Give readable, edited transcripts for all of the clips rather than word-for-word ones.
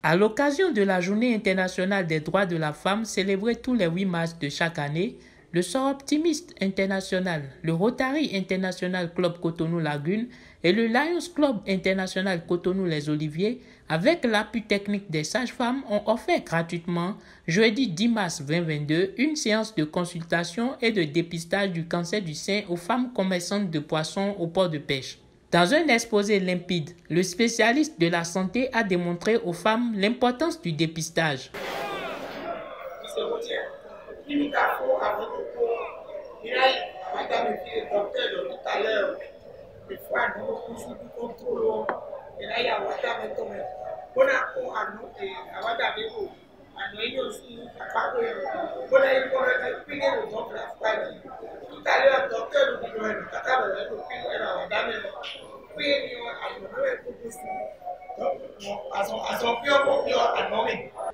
À l'occasion de la Journée internationale des droits de la femme célébrée tous les 8 mars de chaque année, le Soroptimist International, le Rotary International Club Cotonou Lagune et le Lions Club International Cotonou Les Oliviers, avec l'appui technique des sages-femmes, ont offert gratuitement, jeudi 10 mars 2022, une séance de consultation et de dépistage du cancer du sein aux femmes commerçantes de poissons au port de pêche. Dans un exposé limpide, le spécialiste de la santé a démontré aux femmes l'importance du dépistage.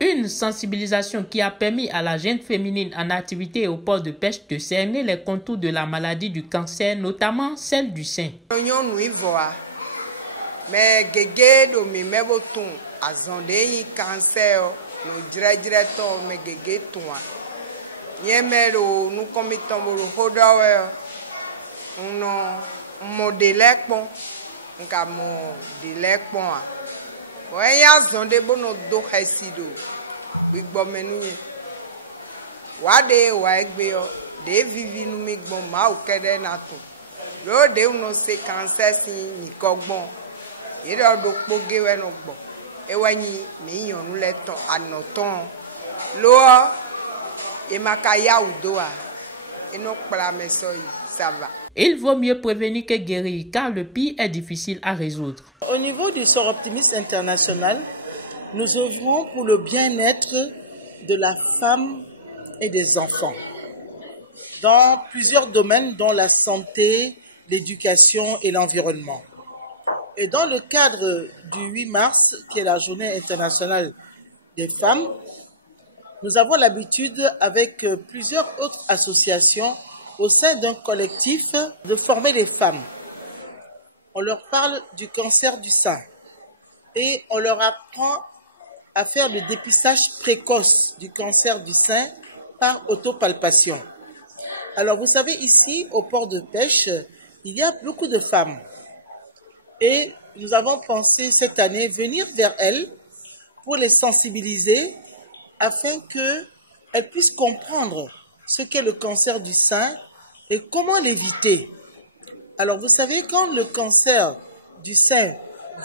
Une sensibilisation qui a permis à la gente féminine en activité au port de pêche de cerner les contours de la maladie du cancer, notamment celle du sein. Mais gege do mi mebo tun azonde yi cancer no jire to me gege tun nyemelo nu komiton bolo hodawe no modele pon nka modele pon a bo ya zonde bono do hesido gbigbo menu yen wade wa egbe yo de vivi nu mi gbon ma o kede na tun lo de no se cancer si ni kogbon Il vaut mieux prévenir que guérir, car le pire est difficile à résoudre. Au niveau du Soroptimist International, nous œuvrons pour le bien-être de la femme et des enfants dans plusieurs domaines, dont la santé, l'éducation et l'environnement. Et dans le cadre du 8 mars, qui est la Journée internationale des femmes, nous avons l'habitude, avec plusieurs autres associations, au sein d'un collectif, de former les femmes. On leur parle du cancer du sein et on leur apprend à faire le dépistage précoce du cancer du sein par autopalpation. Alors vous savez, ici, au port de pêche, il y a beaucoup de femmes. Et nous avons pensé cette année venir vers elles pour les sensibiliser afin qu'elles puissent comprendre ce qu'est le cancer du sein et comment l'éviter. Alors vous savez, quand le cancer du sein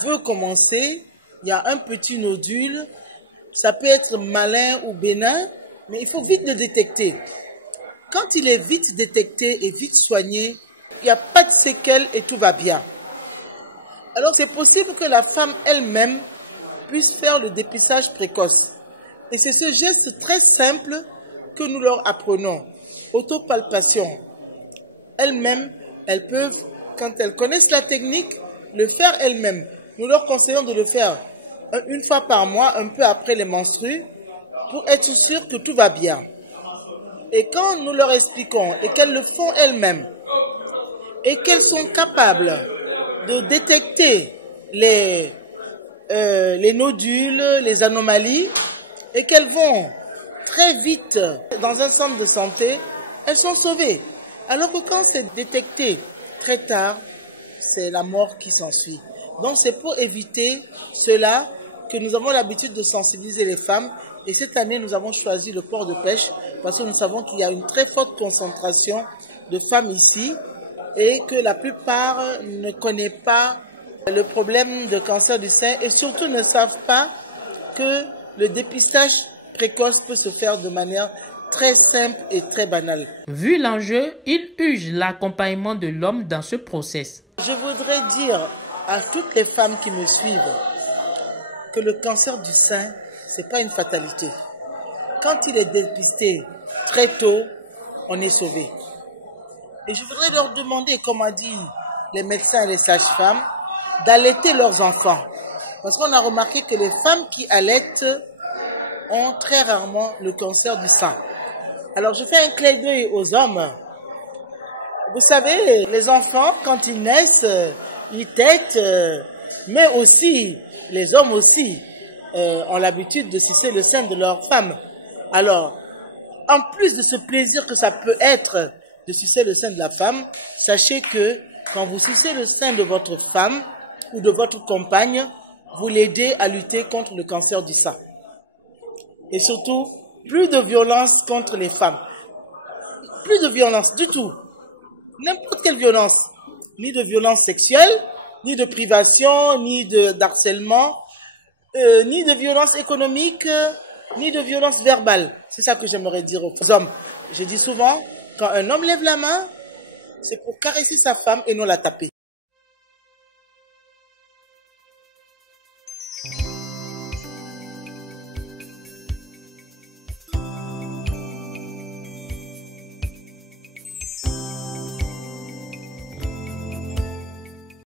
veut commencer, il y a un petit nodule, ça peut être malin ou bénin, mais il faut vite le détecter. Quand il est vite détecté et vite soigné, il n'y a pas de séquelles et tout va bien. Alors c'est possible que la femme elle-même puisse faire le dépistage précoce. Et c'est ce geste très simple que nous leur apprenons. Autopalpation. Elles-mêmes, elles peuvent, quand elles connaissent la technique, le faire elles-mêmes. Nous leur conseillons de le faire une fois par mois, un peu après les menstrues, pour être sûr que tout va bien. Et quand nous leur expliquons et qu'elles le font elles-mêmes, et qu'elles sont capables de détecter les nodules, les anomalies, et qu'elles vont très vite dans un centre de santé, elles sont sauvées. Alors que quand c'est détecté très tard, c'est la mort qui s'ensuit. Donc c'est pour éviter cela que nous avons l'habitude de sensibiliser les femmes. Et cette année, nous avons choisi le port de pêche parce que nous savons qu'il y a une très forte concentration de femmes ici et que la plupart ne connaissent pas le problème de cancer du sein et surtout ne savent pas que le dépistage précoce peut se faire de manière très simple et très banale. Vu l'enjeu, il urge l'accompagnement de l'homme dans ce process. Je voudrais dire à toutes les femmes qui me suivent que le cancer du sein, ce n'est pas une fatalité. Quand il est dépisté très tôt, on est sauvé. Et je voudrais leur demander, comme a dit les médecins et les sages-femmes, d'allaiter leurs enfants. Parce qu'on a remarqué que les femmes qui allaitent ont très rarement le cancer du sein. Alors je fais un clin d'œil aux hommes. Vous savez, les enfants, quand ils naissent, ils têtent, mais aussi, les hommes aussi. ont l'habitude de sucer le sein de leur femme. Alors, en plus de ce plaisir que ça peut être de sucer le sein de la femme, sachez que quand vous sucez le sein de votre femme ou de votre compagne, vous l'aidez à lutter contre le cancer du sein. Et surtout, plus de violence contre les femmes. Plus de violence du tout. N'importe quelle violence. Ni de violence sexuelle, ni de privation, ni d'harcèlement, ni de violence économique, ni de violence verbale. C'est ça que j'aimerais dire aux hommes. Je dis souvent, quand un homme lève la main, c'est pour caresser sa femme et non la taper.